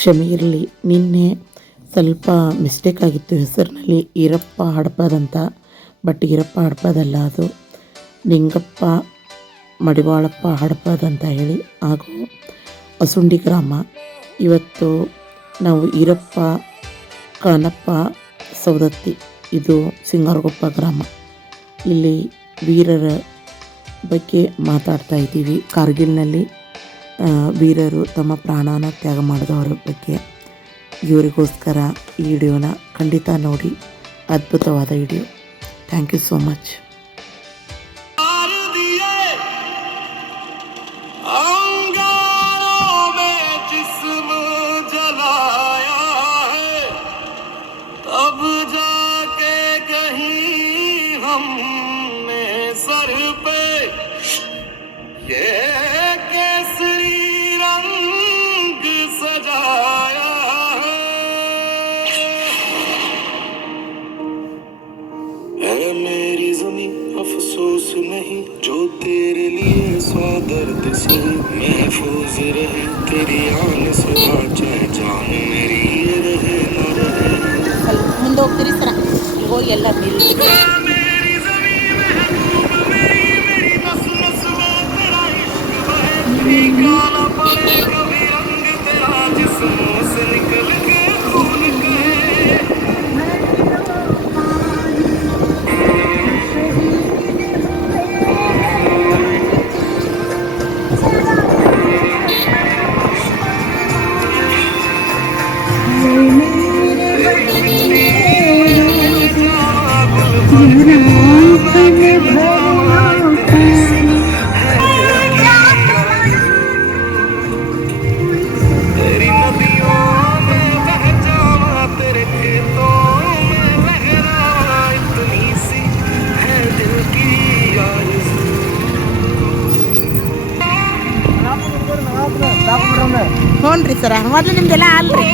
ಕ್ಷಮೆ ಇರಲಿ. ನಿನ್ನೆ ಸ್ವಲ್ಪ ಮಿಸ್ಟೇಕ್ ಆಗಿತ್ತು ಹೆಸರಿನಲ್ಲಿ, ಈರಪ್ಪ ಹಡಪದಂತ. ಬಟ್ ಈರಪ್ಪ ಹಡಪದಲ್ಲ, ಅದು ನಿಂಗಪ್ಪ ಮಡಿವಾಳಪ್ಪ ಹಡಪದಂತ ಹೇಳಿ. ಹಾಗೂ ಅಸುಂಡಿ ಗ್ರಾಮ. ಇವತ್ತು ನಾವು ಈರಪ್ಪ ಕಾನಪ್ಪ ಸೌದತ್ತಿ, ಇದು ಸಿಂಗಾರಗೊಪ್ಪ ಗ್ರಾಮ. ಇಲ್ಲಿ ವೀರರ ಬಗ್ಗೆ ಮಾತಾಡ್ತಾ ಇದ್ದೀವಿ. ಕಾರ್ಗಿಲ್ನಲ್ಲಿ ವೀರರು ತಮ್ಮ ಪ್ರಾಣನ ತ್ಯಾಗ ಮಾಡಿದವರ ಬಗ್ಗೆ. ಇವರಿಗೋಸ್ಕರ ಈ ವಿಡಿಯೋನ ಖಂಡಿತ ನೋಡಿ. ಅದ್ಭುತವಾದ video. Thank you so much. सर पे ये केसरी रंग सजाया है मेरी ज़मीं, अफसोस नहीं जो तेरे लिए सौ दर्द से महफूज रहे तेरी आन से, चाहे जान मेरी ये रहे न रहे. ಮುಂದೆ ಹೋಗ್ತೀರಿ ಸರ, ಹೋಗಿ ಎಲ್ಲ काला पड़े कभी रंग तेरा जिस्मों से निकल के खून कहे. ಹ್ಞೂ ರೀ ಸರ, ಮೊದಲು ನಿಮ್ದೆಲ್ಲ ಅಲ್ರಿ.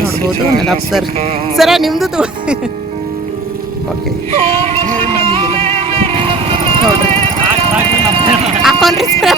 ನೋಡ್ಬೋದು ಸರ್. ಸರ ನಿಮ್ಮದು ಓಕೆ ನೋಡ್ರಿ, ಹಾಕೊಂಡ್ರಿ ಸರ.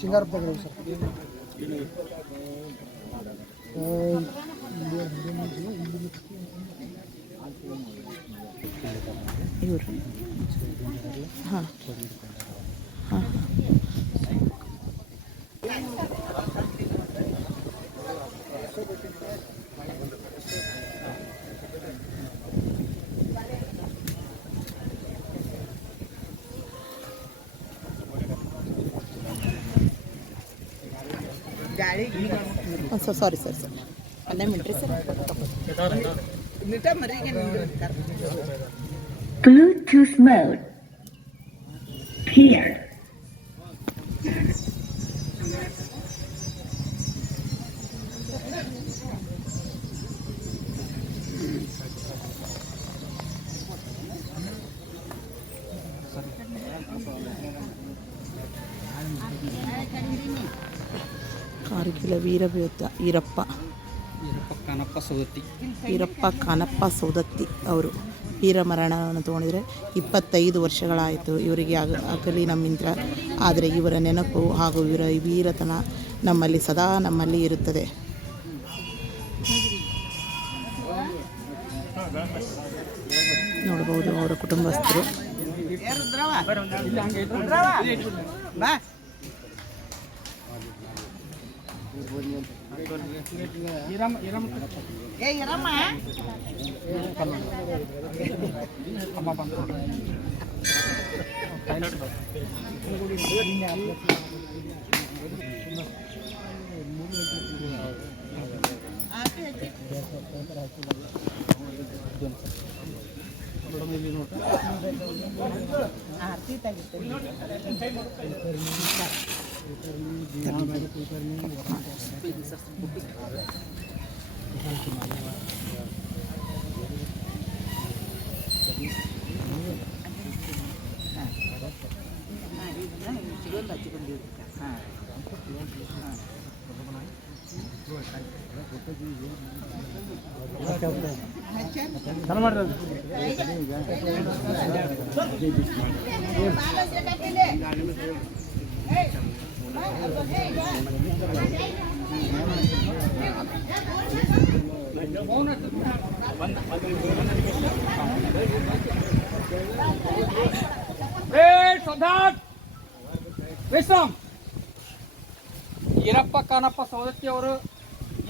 ಶಿಂಗಾರಪ್ಪದಾಗ ಸರ್. ಇವರು ಹಾಂ ಹಾಂ ಗಾಳಿ ಸಾರಿ ಸರ್ ಅಲ್ಲೇ ಮಿಂಟ್ರಿ ಸರ್ ನಿಟ ಮರಿಗೆ Bluetooth mode. Here. Kargil ವೀರಯೋಧ Irappa ಕಾನಪ್ಪ Saundatti ಅವರು ವೀರಮರಣವನ್ನು ತಗೊಂಡಿದ್ರೆ 25 ವರ್ಷಗಳಾಯಿತು ಇವರಿಗೆ ಆಗಲಿ ನಮ್ಮಿಂದ. ಆದರೆ ಇವರ ನೆನಪು ಹಾಗೂ ಇವರ ವೀರತನ ನಮ್ಮಲ್ಲಿ ಸದಾ ನಮ್ಮಲ್ಲಿ ಇರುತ್ತದೆ. ನೋಡಬಹುದು ಅವರ ಕುಟುಂಬಸ್ಥರು. ವಿಶ್ರಾಮ್ ಈರಪ್ಪ ಕಾನಪ್ಪ ಸೌದತ್ತಿ ಅವರು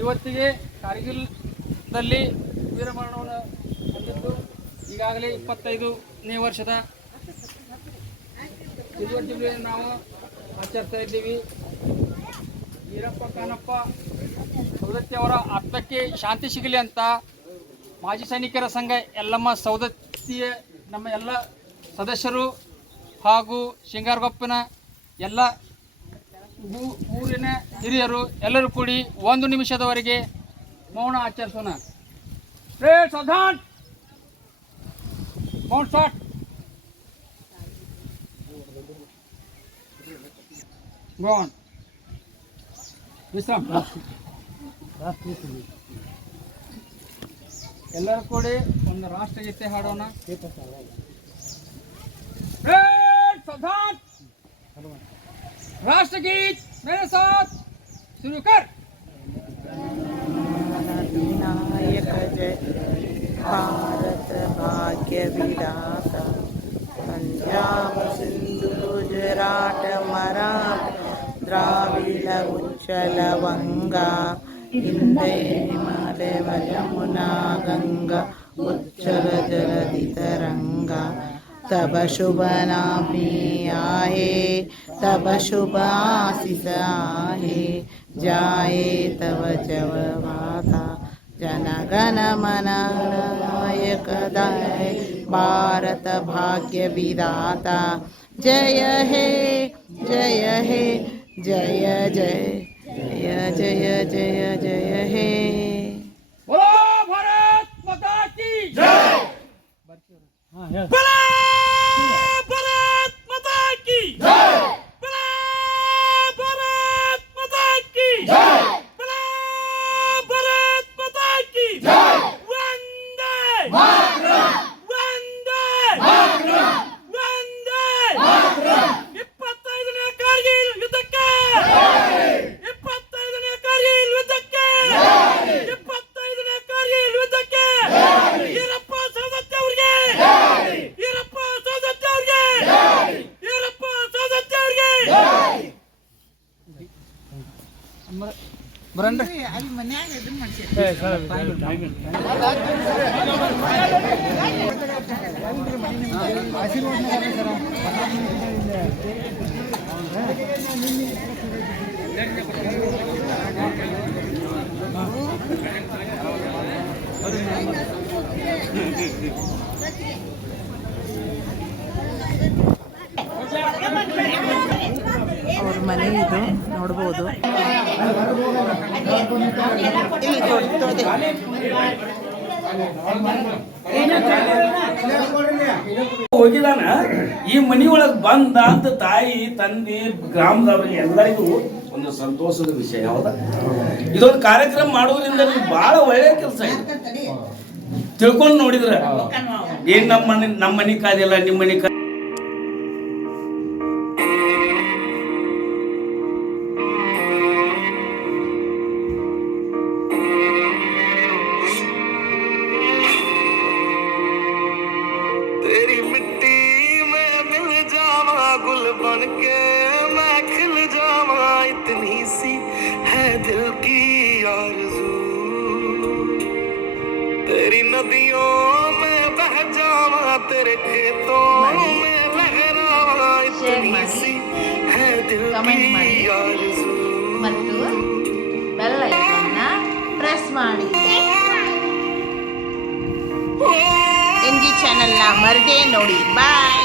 ಇವತ್ತಿಗೆ ಕಾರ್ಗಿಲ್ದಲ್ಲಿ ವೀರಮರಣವನ್ನು ಹೊಂದಿದ್ದು ಈಗಾಗಲೇ 25ನೇ ವರ್ಷದ ತಿಳುವಳಿಕೆಯನ್ನು ನಾವು ಆಚರಿಸ್ತಾ ಇದ್ದೀವಿ. ಈರಪ್ಪ ಕಾನಪ್ಪ ಸೌದತ್ತಿ ಅವರ ಆತ್ಮಕ್ಕೆ ಶಾಂತಿ ಸಿಗಲಿ ಅಂತ ಮಾಜಿ ಸೈನಿಕರ ಸಂಘ ಯಲ್ಲಮ್ಮ ಸೌದತ್ತಿಯ ನಮ್ಮ ಎಲ್ಲ ಸದಸ್ಯರು ಹಾಗೂ ಶಿಂಗಾರಗೊಪ್ಪನ ಎಲ್ಲ ಊರಿನ ಹಿರಿಯರು ಎಲ್ಲರೂ ಕೂಡಿ 1 ನಿಮಿಷದವರೆಗೆ ಮೌನ ಆಚರಿಸೋಣ. ಸಾವಧಾನ್, ಮೌನ್ ಸ್ಟಾರ್ಟ್. ಗೋನ್ ವಿಶ್ರಾಮ್. ಎಲ್ಲರೂ ಕೂಡಿ ಒಂದು ರಾಷ್ಟ್ರಗೀತೆ ಹಾಡೋಣ. सावधान, राष्ट्रगीत मेरे साथ शुरू कर. विनायक जय भारत भाग्य विधाता, पंजाब सिंधु गुजरात मराठा द्राविड उच्चल वंगा, हिंदे हिमालय यमुना गंगा उच्चल जलधि तरंगा. तब शुभ नामी आहे, तब शुभ आशीष आहे, जाए तब जव माता. जन गण मन नायक दाय, भारत भाग्य विधाता. जय हे जय हे जय जय जय जय जय जय हे. बोलो भारत माता की जय. भारत माता की जय. भारत माता की जय. भारत माता की जय. वंदे मातरम, वंदे मातरम, वंदे मातरम. 25ನೇ ಕಾರ್ಗಿಲ್ ಯುದ್ಧಕ್ಕೆ ಅವ್ರ ಮನೆ ಇದು ನೋಡ್ಬೋದು. ಹೋಗಿದಾನ ಈ ಮನಿ ಒಳಗ್ ಬಂದ ಅಂತ ತಾಯಿ ತಂದೆ ಗ್ರಾಮದವ್ರಿಗೆ ಎಲ್ಲರಿಗೂ ಒಂದು ಸಂತೋಷದ ವಿಷಯ. ಹೌದಾ? ಇದೊಂದು ಕಾರ್ಯಕ್ರಮ ಮಾಡೋದ್ರಿಂದ ನೀವು ಬಹಳ ಒಳ್ಳೆಯ ಕೆಲಸ ಇದೆ. ತಿಳ್ಕೊಂಡು ನೋಡಿದ್ರ ಏನ್ ನಮ್ಮ ಮನಿ ಕಾದಿಲ್ಲ, ನಿಮ್ಮ ಮನಿ ಕಾ तेरी मिट्टी में मिल जावा, गुल बन के मैं खिल जावा, इतनी सी है दिल की आरज़ू। तेरी नदियों में बह जावा, तेरे खेतों में लहरावा, इतनी सी है दिल की आरज़ू। ಮತ್ತು ಬೆಲ್ ಐಕಾನ್ನ ಪ್ರೆಸ್ ಮಾಡಿ. NG ಚಾನೆಲ್ನ ಮರದೇ ನೋಡಿ. ಬಾಯ್.